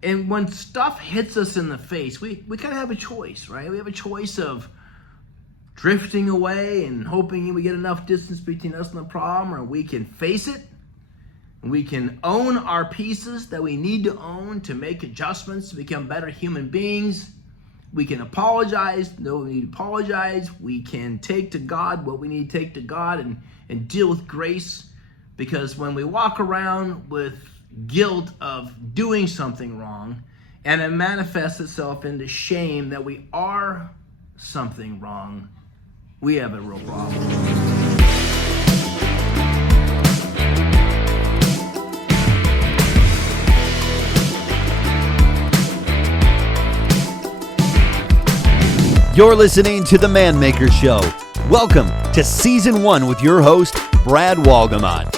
And when stuff hits us in the face, we kind of have a choice, right? We have a choice of drifting away and hoping we get enough distance between us and the problem, or we can face it. And we can own our pieces that we need to own to make adjustments to become better human beings. We can apologize, no we need to apologize. We can take to God what we need to take to God and deal with grace. Because when we walk around with guilt of doing something wrong, and it manifests itself into shame that we are something wrong, we have a real problem. You're listening to The Man Maker Show. Welcome to Season 1 with your host, Brad Walgamot.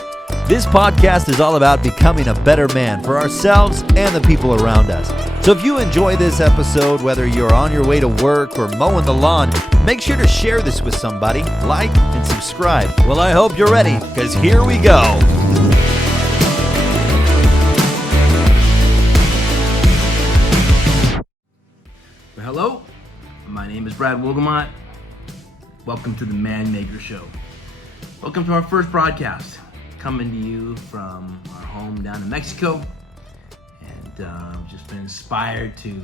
This podcast is all about becoming a better man for ourselves and the people around us. So if you enjoy this episode, whether you're on your way to work or mowing the lawn, make sure to share this with somebody, like, and subscribe. Well, I hope you're ready, because here we go. Well, hello. My name is Brad Walgamot. Welcome to the Man Maker Show. Welcome to our first broadcast, coming to you from our home down in Mexico. And I've just been inspired to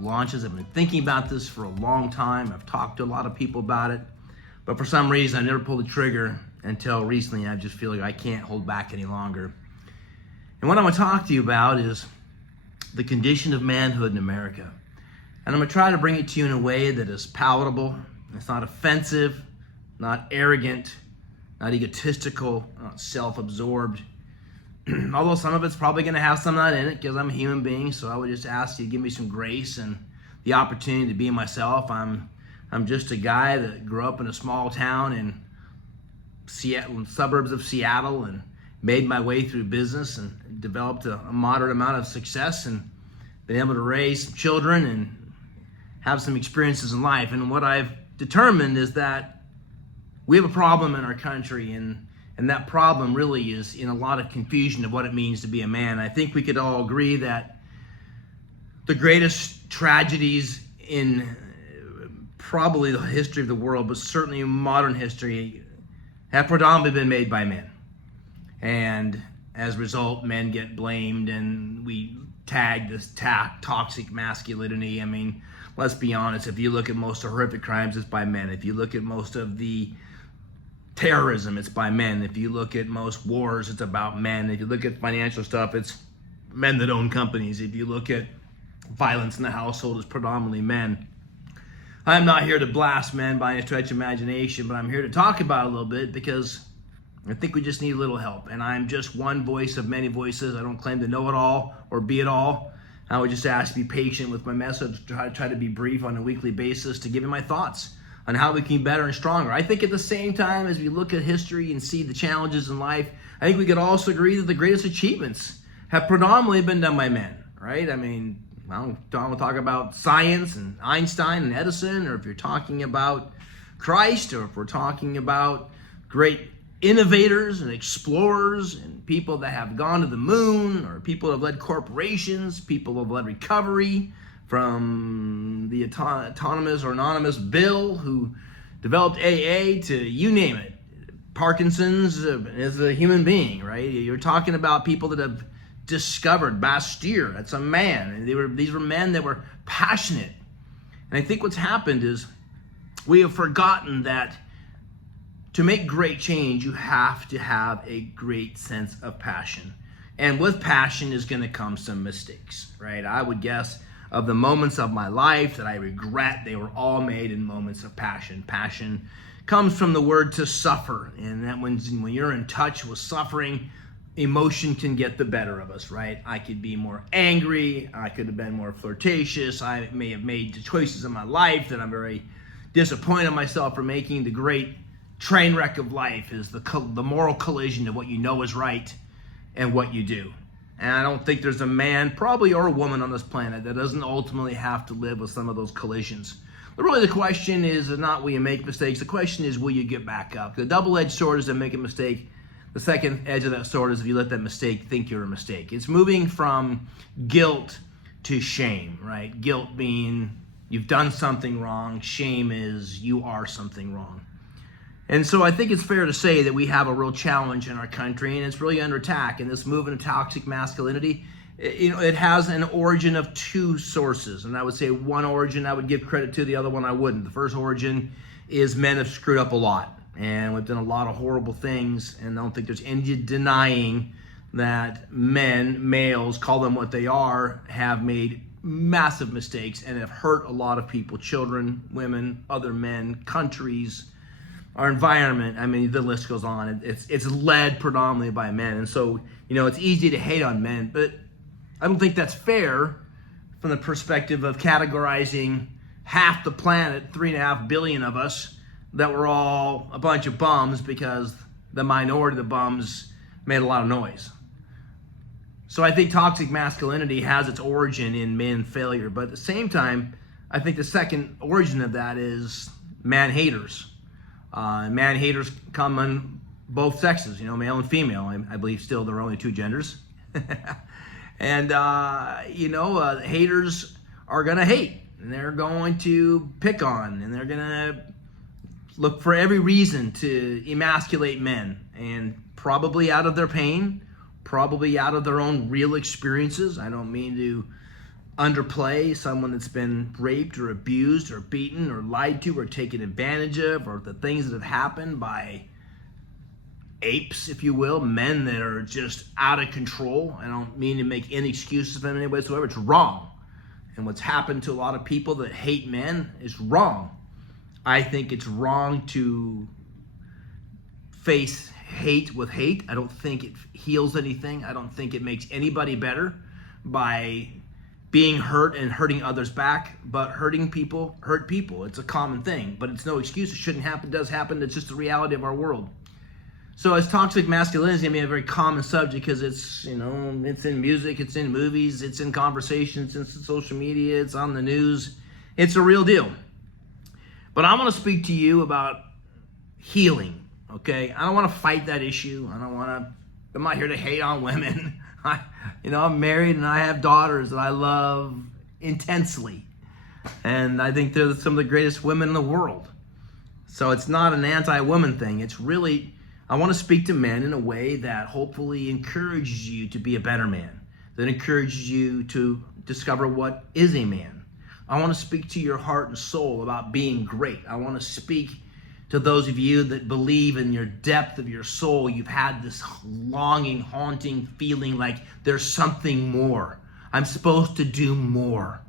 launch this. I've been thinking about this for a long time. I've talked to a lot of people about it, but for some reason I never pulled the trigger until recently. I just feel like I can't hold back any longer. And what I want to talk to you about is the condition of manhood in America. And I'm going to try to bring it to you in a way that is palatable. It's not offensive, not arrogant, not egotistical, not self-absorbed. Although some of it's probably going to have some of that in it because I'm a human being. So I would just ask you to give me some grace and the opportunity to be myself. I'm just a guy that grew up in a small town in Seattle, in suburbs of Seattle, and made my way through business and developed a moderate amount of success and been able to raise children and have some experiences in life. And what I've determined is that we have a problem in our country, and that problem really is in a lot of confusion of what it means to be a man. I think we could all agree that the greatest tragedies in probably the history of the world, but certainly in modern history, have predominantly been made by men. And as a result, men get blamed, and we tag this toxic masculinity. I mean, let's be honest, if you look at most horrific crimes, it's by men. If you look at most of the terrorism, it's by men. If you look at most wars, it's about men. If you look at financial stuff, it's men that own companies. If you look at violence in the household, it's predominantly men. I'm not here to blast men by any stretch of imagination, but I'm here to talk about it a little bit because I think we just need a little help. And I'm just one voice of many voices. I don't claim to know it all or be it all. I would just ask to be patient with my message, try to be brief on a weekly basis to give you my thoughts on how we can be better and stronger. I think at the same time, as we look at history and see the challenges in life, I think we could also agree that the greatest achievements have predominantly been done by men, right? I mean, I don't want to talk about science and Einstein and Edison, or if you're talking about Christ, or if we're talking about great innovators and explorers and people that have gone to the moon, or people that have led corporations, people who have led recovery, from the autonomous or anonymous Bill who developed AA to you name it. Parkinson's as a human being, right? You're talking about people that have discovered Bastyr. That's a man. And these were men that were passionate. And I think what's happened is we have forgotten that to make great change, you have to have a great sense of passion. And with passion is going to come some mistakes, right? I would guess of the moments of my life that I regret, they were all made in moments of passion. Passion comes from the word to suffer. And that when you're in touch with suffering, emotion can get the better of us, right? I could be more angry. I could have been more flirtatious. I may have made choices in my life that I'm very disappointed in myself for making. The great train wreck of life is the moral collision of what you know is right and what you do. And I don't think there's a man, probably, or a woman on this planet that doesn't ultimately have to live with some of those collisions. But really the question is not will you make mistakes, the question is will you get back up? The double-edged sword is to make a mistake. The second edge of that sword is if you let that mistake think you're a mistake. It's moving from guilt to shame, right? Guilt being you've done something wrong. Shame is you are something wrong. And so I think it's fair to say that we have a real challenge in our country, and it's really under attack. And this movement of toxic masculinity, it has an origin of two sources. And I would say one origin I would give credit to, the other one I wouldn't. The first origin is men have screwed up a lot, and we've done a lot of horrible things, and I don't think there's any denying that males, call them what they are, have made massive mistakes and have hurt a lot of people, children, women, other men, countries, our environment. I mean, the list goes on. It's led predominantly by men. And so, it's easy to hate on men, but I don't think that's fair from the perspective of categorizing half the planet, 3.5 billion of us, that we're all a bunch of bums because the minority of the bums made a lot of noise. So I think toxic masculinity has its origin in men failure, but at the same time, I think the second origin of that is man haters. Man haters come in both sexes, male and female. I believe still there are only two genders. And, haters are going to hate, and they're going to pick on, and they're going to look for every reason to emasculate men, and probably out of their pain, probably out of their own real experiences. I don't mean to underplay someone that's been raped or abused or beaten or lied to or taken advantage of, or the things that have happened by apes, if you will, men that are just out of control. I don't mean to make any excuses for them in any way whatsoever. It's wrong. And what's happened to a lot of people that hate men is wrong. I think it's wrong to face hate with hate. I don't think it heals anything. I don't think it makes anybody better by being hurt and hurting others back. But hurting people hurt people. It's a common thing, but it's no excuse. It shouldn't happen. It does happen. It's just the reality of our world. So as toxic masculinity, a very common subject because it's in music, it's in movies, it's in conversations, it's in social media, it's on the news. It's a real deal. But I want to speak to you about healing, okay? I don't want to fight that issue. I'm not here to hate on women. I'm married and I have daughters that I love intensely. And I think they're some of the greatest women in the world. So it's not an anti-woman thing. It's really, I want to speak to men in a way that hopefully encourages you to be a better man, that encourages you to discover what is a man. I want to speak to your heart and soul about being great. I want to speak to those of you that believe in your depth of your soul, you've had this longing, haunting feeling like there's something more. I'm supposed to do more.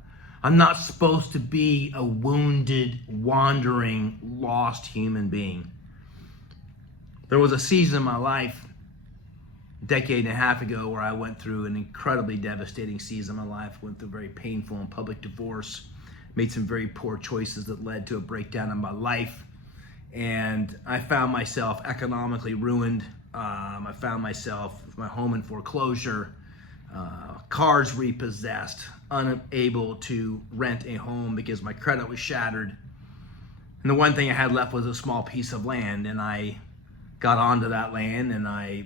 I'm not supposed to be a wounded, wandering, lost human being. There was a season in my life, a decade and a half ago, where I went through an incredibly devastating season of my life, went through a very painful and public divorce, made some very poor choices that led to a breakdown in my life. And I found myself economically ruined. I found myself with my home in foreclosure, cars repossessed, unable to rent a home because my credit was shattered. And the one thing I had left was a small piece of land, and I got onto that land and I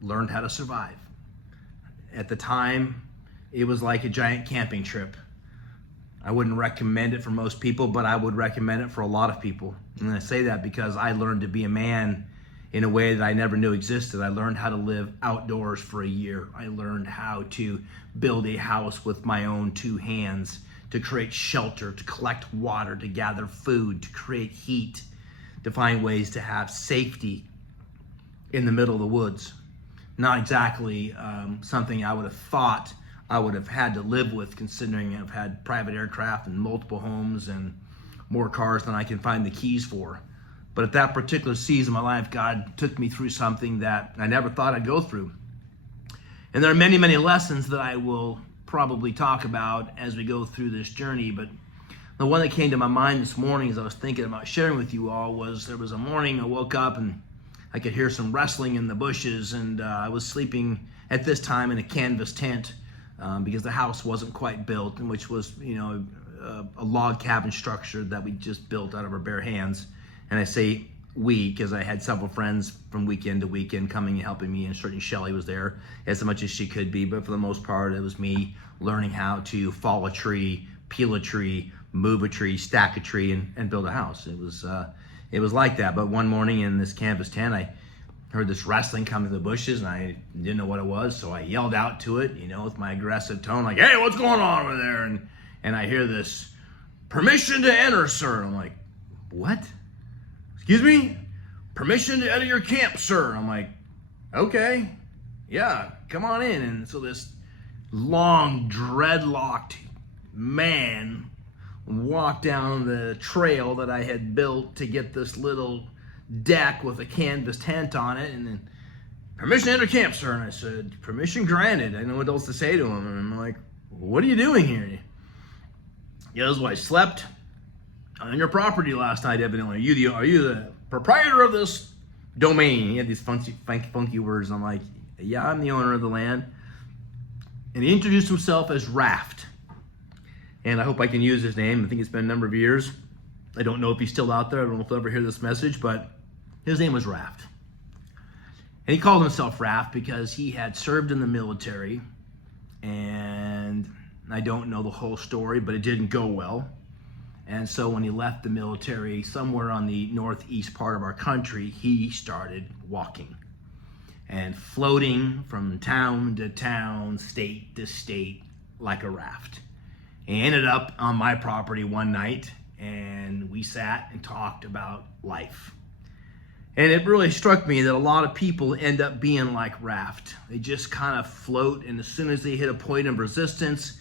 learned how to survive. At the time, it was like a giant camping trip. I wouldn't recommend it for most people, but I would recommend it for a lot of people. And I say that because I learned to be a man in a way that I never knew existed. I learned how to live outdoors for a year. I learned how to build a house with my own two hands, to create shelter, to collect water, to gather food, to create heat, to find ways to have safety in the middle of the woods. Not exactly something I would have thought I would have had to live with, considering I've had private aircraft and multiple homes and more cars than I can find the keys for. But at that particular season of my life, God took me through something that I never thought I'd go through. And there are many, many lessons that I will probably talk about as we go through this journey. But the one that came to my mind this morning as I was thinking about sharing with you all was, there was a morning I woke up and I could hear some rustling in the bushes, and I was sleeping at this time in a canvas tent because the house wasn't quite built, and which was, a log cabin structure that we just built out of our bare hands. And I say week, as I had several friends from weekend to weekend coming and helping me, and certainly Shelly was there as much as she could be, but for the most part, it was me learning how to fall a tree, peel a tree, move a tree, stack a tree, and build a house. It was like that. But one morning in this canvas tent, I heard this rustling come through the bushes, and I didn't know what it was, so I yelled out to it, with my aggressive tone, like, "Hey, what's going on over there?" And I hear this, "Permission to enter, sir." I'm like, "What? Excuse me? Permission to enter your camp, sir." I'm like, "Okay, yeah, come on in." And so this long, dreadlocked man walked down the trail that I had built to get this little deck with a canvas tent on it, and then, "Permission to enter camp, sir." And I said, "Permission granted." I didn't know what else to say to him. And I'm like, "What are you doing here?" He goes, "Well, I slept on your property last night, evidently. Are you the proprietor of this domain?" He had these funky words. I'm like, "Yeah, I'm the owner of the land." And he introduced himself as Raft. And I hope I can use his name. I think it's been a number of years. I don't know if he's still out there. I don't know if he'll ever hear this message, but his name was Raft. And he called himself Raft because he had served in the military, and I don't know the whole story, but it didn't go well. And so when he left the military, somewhere on the northeast part of our country, he started walking and floating from town to town, state to state, like a raft. He ended up on my property one night, and we sat and talked about life. And it really struck me that a lot of people end up being like Raft. They just kind of float, and as soon as they hit a point of resistance,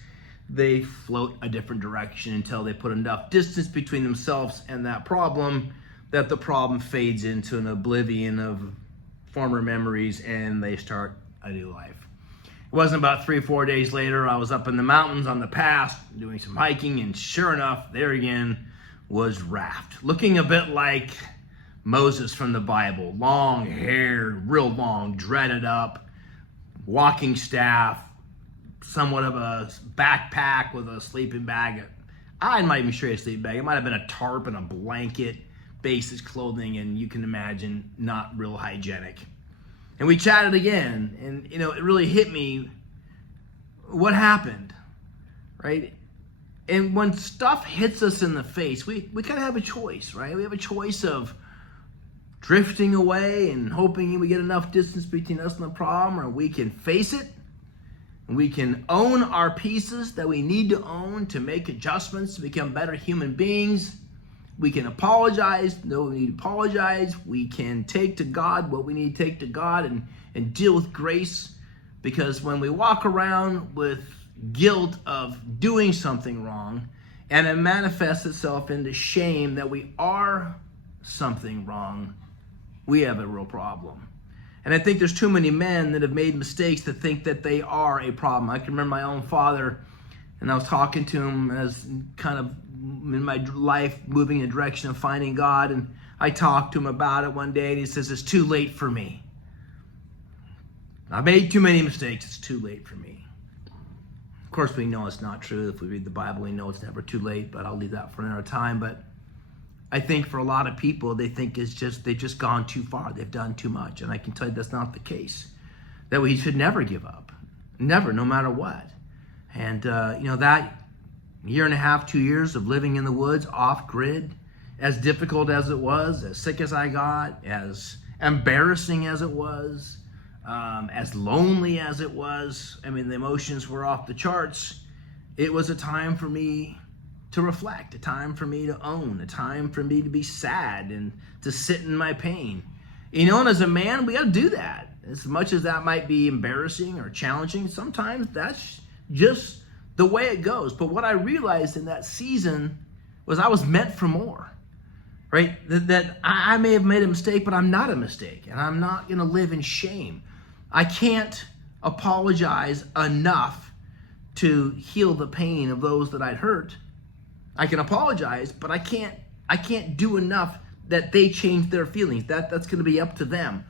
they float a different direction until they put enough distance between themselves and that problem that the problem fades into an oblivion of former memories, and they start a new life. It wasn't about 3 or 4 days later, I was up in the mountains on the pass doing some hiking, and sure enough, there again was Raft, looking a bit like Moses from the Bible, long hair, real long, dreaded up, walking staff, somewhat of a backpack with a sleeping bag. I'm not even sure he had a sleeping bag. It might have been a tarp and a blanket, basic clothing, and you can imagine not real hygienic. And we chatted again, and it really hit me what happened, right? And when stuff hits us in the face, we kind of have a choice, right? We have a choice of drifting away and hoping we get enough distance between us and the problem, or we can face it, and we can own our pieces that we need to own to make adjustments to become better human beings. We can apologize, no we need to apologize. We can take to God what we need to take to God and deal with grace. Because when we walk around with guilt of doing something wrong, and it manifests itself into shame that we are something wrong, we have a real problem. And I think there's too many men that have made mistakes to think that they are a problem. I can remember my own father, and I was talking to him as kind of in my life moving in the direction of finding God, and I talked to him about it one day, and he says, "It's too late for me. I've made too many mistakes. It's too late for me." Of course, we know it's not true. If we read the Bible, we know it's never too late, but I'll leave that for another time. But I think for a lot of people, they think they've just gone too far. They've done too much. And I can tell you that's not the case. That we should never give up. Never, no matter what. And, that year and a half, 2 years of living in the woods, off grid, as difficult as it was, as sick as I got, as embarrassing as it was, as lonely as it was, the emotions were off the charts. It was a time for me to reflect, a time for me to own, a time for me to be sad and to sit in my pain. And as a man, we got to do that. As much as that might be embarrassing or challenging, sometimes that's just the way it goes. But what I realized in that season was I was meant for more, right? That I may have made a mistake, but I'm not a mistake, and I'm not going to live in shame. I can't apologize enough to heal the pain of those that I'd hurt. I can apologize, but I can't do enough that they change their feelings. That's going to be up to them.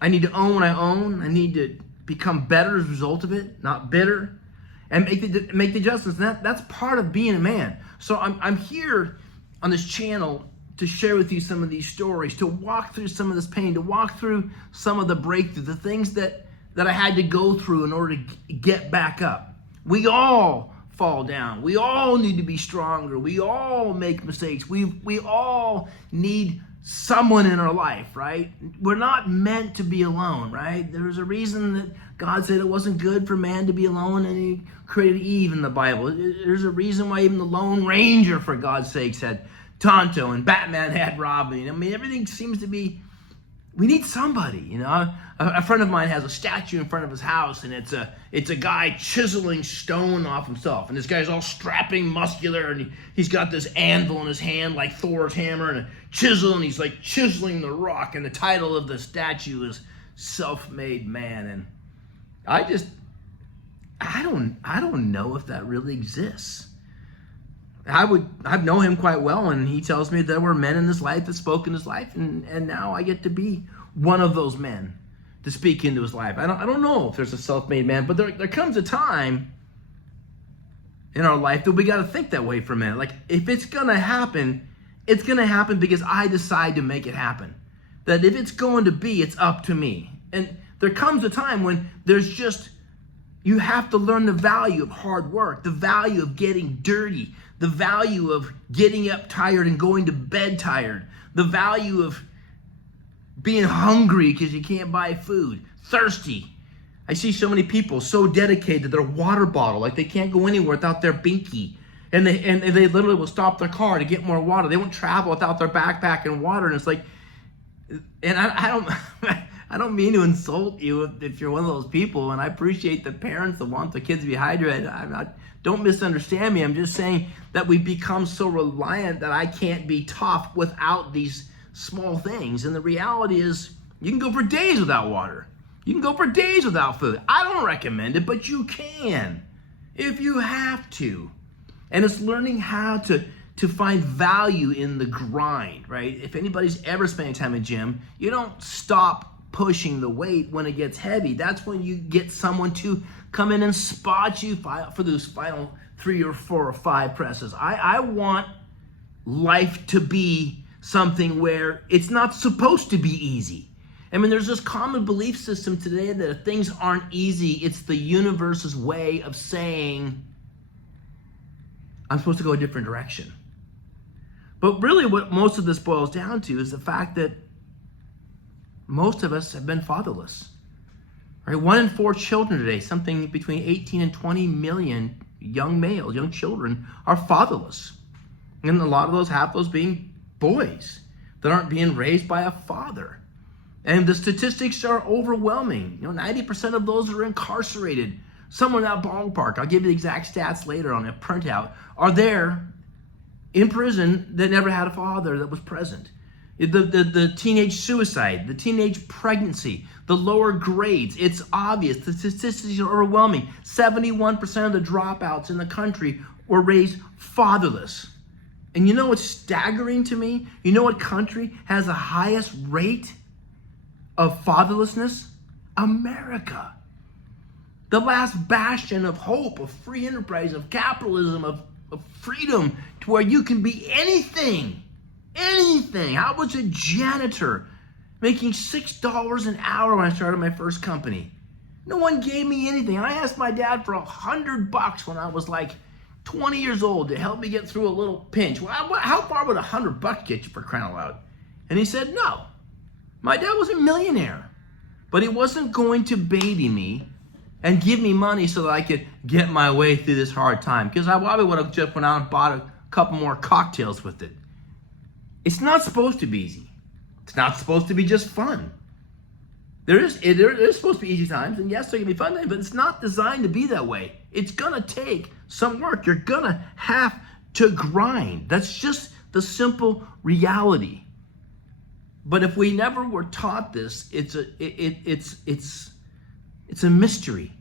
I need to own what I own. I need to become better as a result of it, not bitter, and make the adjustments. And that's part of being a man. So I'm here on this channel to share with you some of these stories, to walk through some of this pain, to walk through some of the breakthrough, the things that I had to go through in order to get back up. We all fall down. We all need to be stronger. We all make mistakes. We all need someone in our life, right? We're not meant to be alone, right? There's a reason that God said it wasn't good for man to be alone, and he created Eve in the Bible. There's a reason why even the Lone Ranger, for God's sakes, had Tonto, and Batman had Robin. I mean, everything seems to be, we need somebody, you know. A friend of mine has a statue in front of his house, and it's a guy chiseling stone off himself, and this guy's all strapping, muscular, and he's got this anvil in his hand like Thor's hammer and a chisel, and he's like chiseling the rock, and the title of the statue is Self-Made Man. And I don't know if that really exists. I've known him quite well, and he tells me there were men in his life that spoke in his life, and now I get to be one of those men to speak into his life. I don't know if there's a self-made man, but there comes a time in our life that we got to think that way for a minute. Like, if it's gonna happen, it's gonna happen because I decide to make it happen. That if it's going to be, it's up to me. And there comes a time when you have to learn the value of hard work, the value of getting dirty, the value of getting up tired and going to bed tired, the value of being hungry because you can't buy food, thirsty. I see so many people so dedicated to their water bottle, like they can't go anywhere without their binky. And they literally will stop their car to get more water. They won't travel without their backpack and water. And it's like, and I don't mean to insult you if you're one of those people, and I appreciate the parents that want their kids to be hydrated. Don't misunderstand me. I'm just saying that we've become so reliant that I can't be tough without these small things. And the reality is, you can go for days without water. You can go for days without food. I don't recommend it, but you can if you have to. And it's learning how to find value in the grind, right? If anybody's ever spent time in gym, you don't stop pushing the weight when it gets heavy. That's when you get someone to come in and spot you for those final 3 or 4 or 5 presses. I want life to be something where it's not supposed to be easy. I mean, there's this common belief system today that if things aren't easy, it's the universe's way of saying, I'm supposed to go a different direction. But really what most of this boils down to is the fact that most of us have been fatherless. Right? 1 in 4 children today, something between 18 and 20 million young males, young children, are fatherless. And a lot of those have those being boys that aren't being raised by a father. And the statistics are overwhelming. 90% of those are incarcerated. Somewhere in that ballpark, I'll give you the exact stats later on a printout, are there in prison that never had a father that was present. The teenage suicide, the teenage pregnancy, the lower grades, it's obvious. The statistics are overwhelming. 71% of the dropouts in the country were raised fatherless. And you know what's staggering to me? You know what country has the highest rate of fatherlessness? America. The last bastion of hope, of free enterprise, of capitalism, of freedom, to where you can be anything. Anything. I was a janitor making $6 an hour when I started my first company. No one gave me anything. I asked my dad for $100 when I was like 20 years old to help me get through a little pinch. Well, how far would $100 get you, for crying out loud? And he said no. My dad was a millionaire, but he wasn't going to baby me and give me money so that I could get my way through this hard time, because I probably would have just went out and bought a couple more cocktails with it. It's not supposed to be easy. It's not supposed to be just fun. There is supposed to be easy times, and yes, there can be fun times, but it's not designed to be that way. It's gonna take some work. You're gonna have to grind. That's just the simple reality. But if we never were taught this, it's a mystery.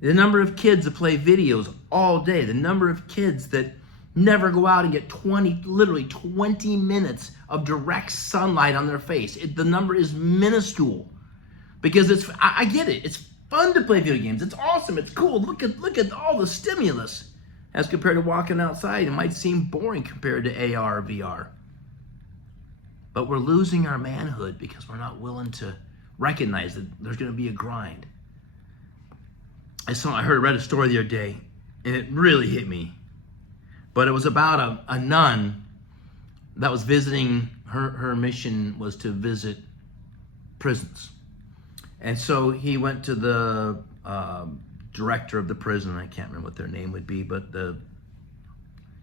The number of kids that play videos all day, the number of kids that never go out and get literally 20 minutes of direct sunlight on their face. The number is minuscule. Because I get it. It's fun to play video games. It's awesome. It's cool. Look at all the stimulus. As compared to walking outside, it might seem boring compared to AR or VR. But we're losing our manhood because we're not willing to recognize that there's going to be a grind. I read a story the other day, and it really hit me. But it was about a nun that was visiting, her mission was to visit prisons. And so he went to the director of the prison, I can't remember what their name would be, but the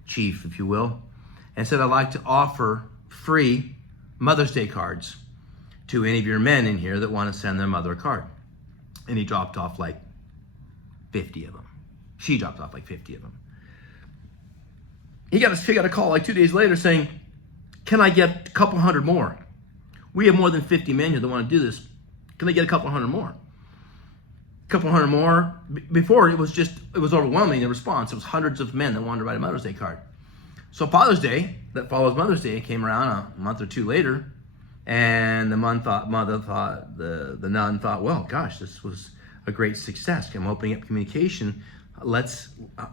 chief, if you will, and said, I'd like to offer free Mother's Day cards to any of your men in here that want to send their mother a card. And he dropped off like 50 of them. She dropped off like 50 of them. He got a call like 2 days later saying, can I get a couple hundred more? We have more than 50 men here that want to do this. Can I get a couple hundred more? A couple hundred more. Before, it was overwhelming, the response. It was hundreds of men that wanted to write a Mother's Day card. So Father's Day, that follows Mother's Day, came around a month or two later, and the nun thought, well, gosh, this was a great success. I'm opening up communication. Let's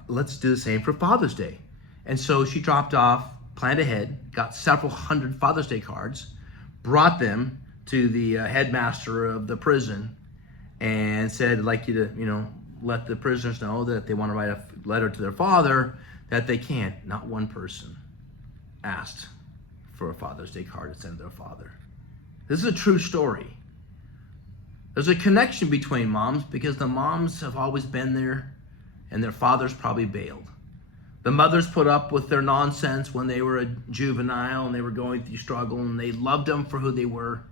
do the same for Father's Day. And so she dropped off, planned ahead, got several hundred Father's Day cards, brought them to the headmaster of the prison, and said, I'd like you to, let the prisoners know that if they want to write a letter to their father, that they can't. Not one person asked for a Father's Day card to send their father. This is a true story. There's a connection between moms because the moms have always been there and their fathers probably bailed. The mothers put up with their nonsense when they were a juvenile and they were going through struggle, and they loved them for who they were.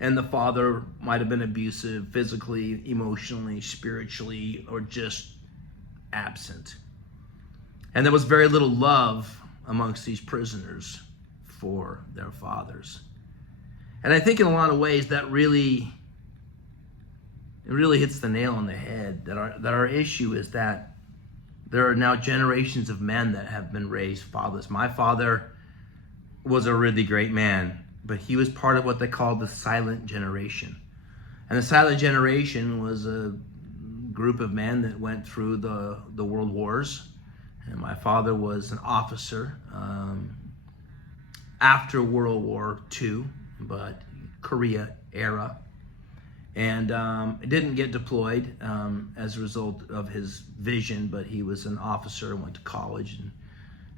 And the father might have been abusive physically, emotionally, spiritually, or just absent. And there was very little love amongst these prisoners for their fathers. And I think in a lot of ways that really hits the nail on the head, that our issue is that there are now generations of men that have been raised fatherless. My father was a really great man, but he was part of what they called the silent generation. And the silent generation was a group of men that went through the world wars. And my father was an officer after World War II, but Korea era. And didn't get deployed as a result of his vision, but he was an officer, went to college,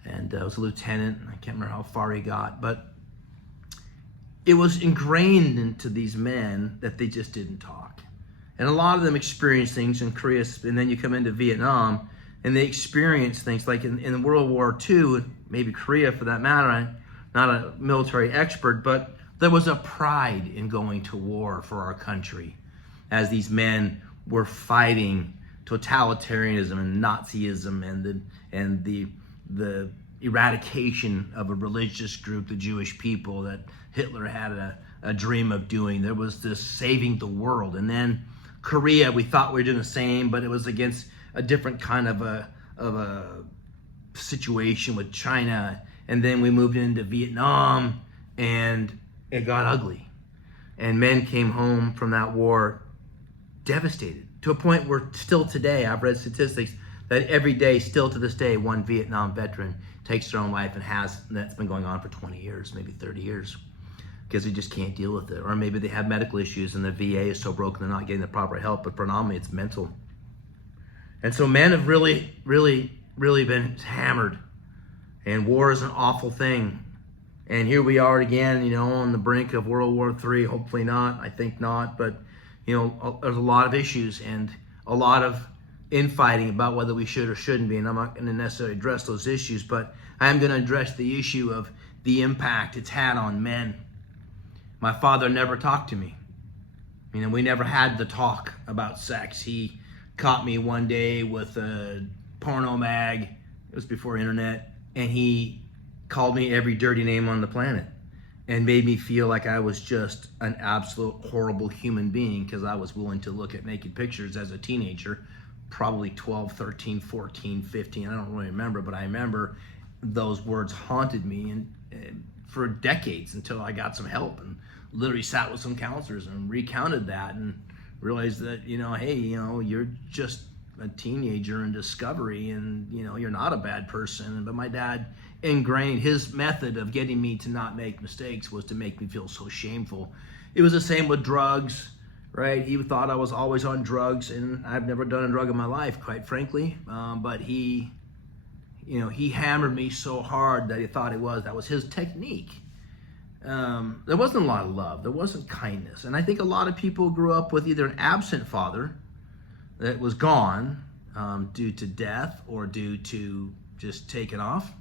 and was a lieutenant. I can't remember how far he got, but it was ingrained into these men that they just didn't talk. And a lot of them experienced things in Korea, and then you come into Vietnam, and they experience things like in World War II, maybe Korea for that matter. I'm not a military expert, but there was a pride in going to war for our country as these men were fighting totalitarianism and Nazism and the eradication of a religious group, the Jewish people, that Hitler had a dream of doing. There was this saving the world. And then Korea, we thought we were doing the same, but it was against a different kind of a situation with China. And then we moved into Vietnam, and it got ugly. And men came home from that war devastated, to a point where still today, I've read statistics that every day, still to this day, one Vietnam veteran takes their own life, and that's been going on for 20 years, maybe 30 years, because they just can't deal with it. Or maybe they have medical issues and the VA is so broken they're not getting the proper help, but predominantly it's mental. And so men have really, really, really been hammered, and war is an awful thing. And here we are again, on the brink of World War III. Hopefully not. I think not. But, there's a lot of issues and a lot of infighting about whether we should or shouldn't be. And I'm not going to necessarily address those issues, but I am going to address the issue of the impact it's had on men. My father never talked to me. We never had the talk about sex. He caught me one day with a porno mag. It was before internet. And he called me every dirty name on the planet and made me feel like I was just an absolute horrible human being because I was willing to look at naked pictures as a teenager, probably 12, 13, 14, 15. I don't really remember, but I remember those words haunted me and for decades until I got some help and literally sat with some counselors and recounted that and realized that, hey, you're just a teenager in discovery, and you're not a bad person. But my dad ingrained his method of getting me to not make mistakes was to make me feel so shameful. It was the same with drugs, right? He thought I was always on drugs, and I've never done a drug in my life, quite frankly. But he hammered me so hard that he thought that was his technique. There wasn't a lot of love. There wasn't kindness. And I think a lot of people grew up with either an absent father that was gone due to death or due to just taken off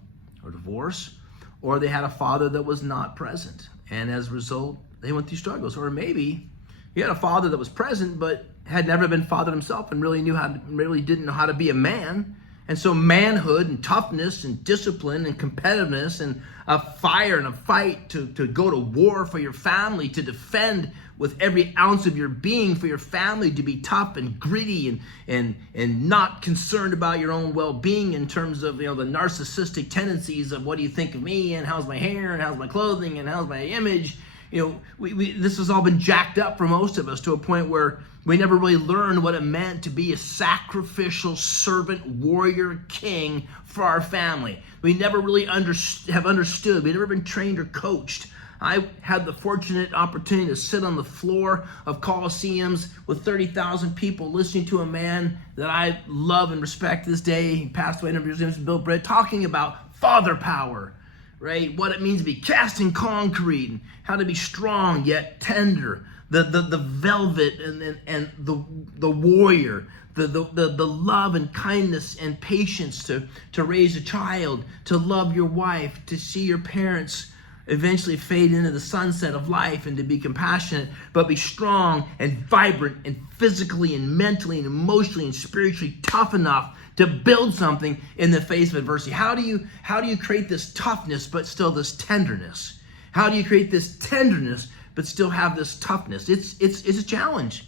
or divorce, or they had a father that was not present. And as a result, they went through struggles. Or maybe you had a father that was present but had never been fathered himself and really didn't know how to be a man. And so manhood and toughness and discipline and competitiveness and a fire and a fight to go to war for your family, to defend with every ounce of your being for your family, to be tough and gritty and not concerned about your own well-being in terms of the narcissistic tendencies of what do you think of me and how's my hair and how's my clothing and how's my image. This has all been jacked up for most of us to a point where we never really learned what it meant to be a sacrificial servant, warrior, king for our family. We never really have understood. We've never been trained or coached. I had the fortunate opportunity to sit on the floor of coliseums with 30,000 people listening to a man that I love and respect this day. He passed away, his name is Bill Britt, talking about father power. Right? What it means to be cast in concrete, and how to be strong yet tender, the velvet and the warrior, the love and kindness and patience to raise a child, to love your wife, to see your parents eventually fade into the sunset of life, and to be compassionate, but be strong and vibrant and physically and mentally and emotionally and spiritually tough enough to build something in the face of adversity. How do you create this toughness but still this tenderness? How do you create this tenderness but still have this toughness? It's a challenge.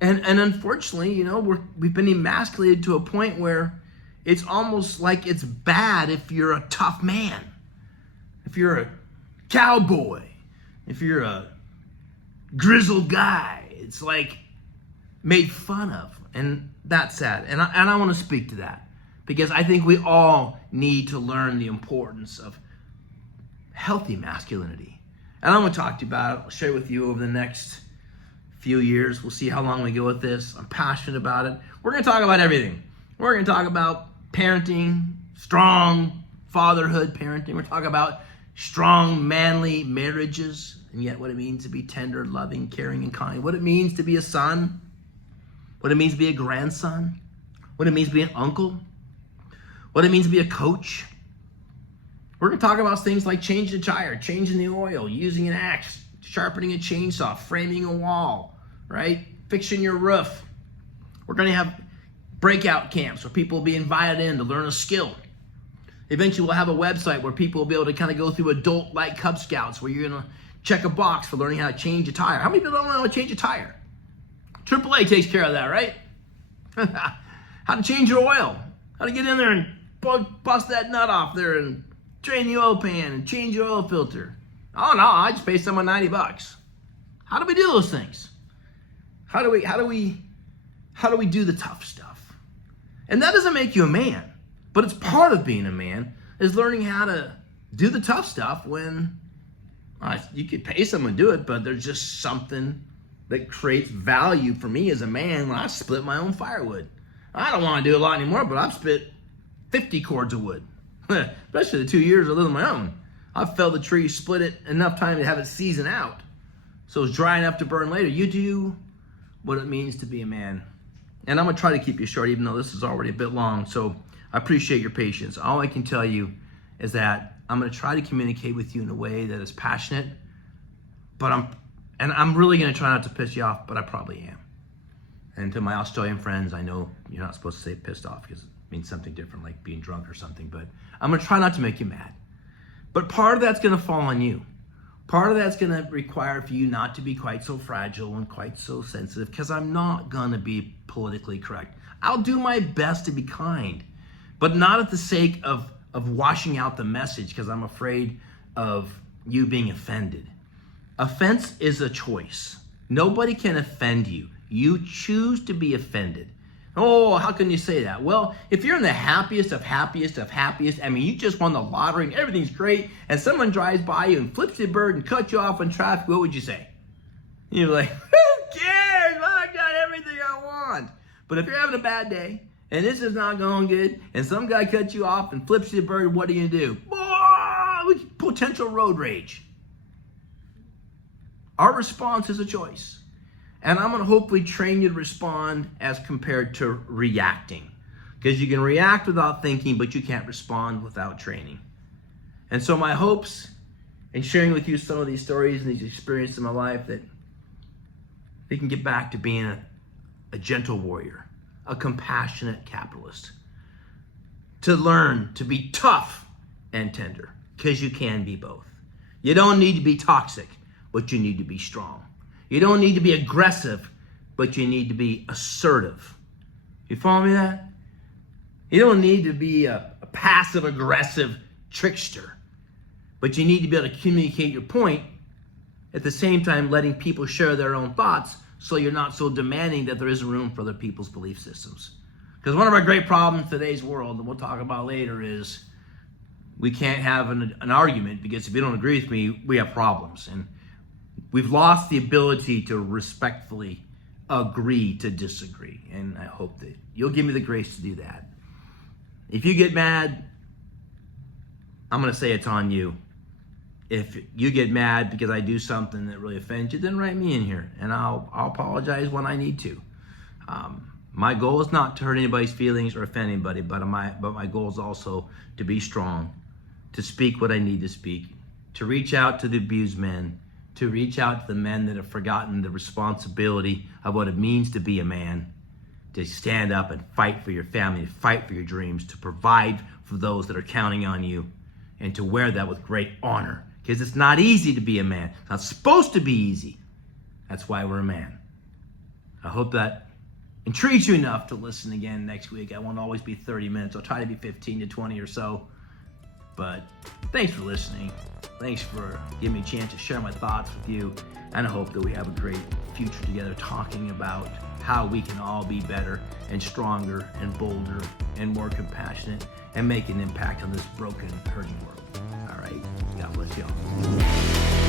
And unfortunately, we've been emasculated to a point where it's almost like it's bad if you're a tough man. If you're a cowboy, if you're a grizzled guy, it's like made fun of. And that's sad. And I want to speak to that because I think we all need to learn the importance of healthy masculinity. And I'm going to talk to you about it. I'll share with you over the next few years. We'll see how long we go with this. I'm passionate about it. We're going to talk about everything. We're going to talk about parenting, strong fatherhood parenting. We're talking about strong, manly marriages, and yet what it means to be tender, loving, caring, and kind. What it means to be a son. What it means to be a grandson. What it means to be an uncle. What it means to be a coach. We're going to talk about things like changing a tire, changing the oil, using an axe, sharpening a chainsaw, framing a wall, right? Fixing your roof. We're going to have breakout camps where people will be invited in to learn a skill. Eventually, we'll have a website where people will be able to kind of go through adult-like Cub Scouts where you're going to check a box for learning how to change a tire. How many people don't know how to change a tire? AAA takes care of that, right? How to change your oil. How to get in there and bust that nut off there and drain the oil pan and change your oil filter. Oh no, I just paid someone $90. How do we do those things? How do we do the tough stuff? And that doesn't make you a man, but it's part of being a man is learning how to do the tough stuff when you could pay someone to do it, but there's just something that creates value for me as a man when I split my own firewood. I don't want to do a lot anymore, but I've split 50 cords of wood, especially the 2 years I live on my own. I've felled the tree, split it enough time to have it season out, so it's dry enough to burn later. You do what it means to be a man. And I'm going to try to keep you short, even though this is already a bit long, so I appreciate your patience. All I can tell you is that I'm going to try to communicate with you in a way that is passionate, but I'm really going to try not to piss you off, but I probably am. And to my Australian friends, I know you're not supposed to say pissed off because it means something different, like being drunk or something, but I'm going to try not to make you mad. But part of that's going to fall on you. Part of that's going to require for you not to be quite so fragile and quite so sensitive, because I'm not going to be politically correct. I'll do my best to be kind, but not at the sake of washing out the message, because I'm afraid of you being offended. Offense is a choice. Nobody can offend you. You choose to be offended. Oh, how can you say that? Well, if you're in the happiest of happiest, I mean, you just won the lottery and everything's great, and someone drives by you and flips the bird and cuts you off in traffic, what would you say? You're like, who cares? I got everything I want. But if you're having a bad day, and this is not going good, and some guy cuts you off and flips the bird, what do? Potential road rage. Our response is a choice. And I'm going to hopefully train you to respond as compared to reacting. Because you can react without thinking, but you can't respond without training. And so my hopes in sharing with you some of these stories and these experiences in my life, that we can get back to being a gentle warrior, a compassionate capitalist. To learn to be tough and tender, because you can be both. You don't need to be toxic, but you need to be strong. You don't need to be aggressive, but you need to be assertive. You follow me that? You don't need to be a passive-aggressive trickster, but you need to be able to communicate your point, at the same time letting people share their own thoughts, so you're not so demanding that there isn't room for other people's belief systems. Because one of our great problems in today's world, and we'll talk about later, is we can't have an argument, because if you don't agree with me, we have problems. And we've lost the ability to respectfully agree to disagree. And I hope that you'll give me the grace to do that. If you get mad, I'm going to say it's on you. If you get mad because I do something that really offends you, then write me in here, and I'll apologize when I need to. My goal is not to hurt anybody's feelings or offend anybody, but my goal is also to be strong, to speak what I need to speak, to reach out to the abused men, to reach out to the men that have forgotten the responsibility of what it means to be a man, to stand up and fight for your family, to fight for your dreams, to provide for those that are counting on you, and to wear that with great honor. Because it's not easy to be a man. It's not supposed to be easy. That's why we're a man. I hope that intrigues you enough to listen again next week. I won't always be 30 minutes. I'll try to be 15 to 20 or so. But thanks for listening. Thanks for giving me a chance to share my thoughts with you. And I hope that we have a great future together, talking about how we can all be better and stronger and bolder and more compassionate and make an impact on this broken, hurting world. All right. God bless y'all.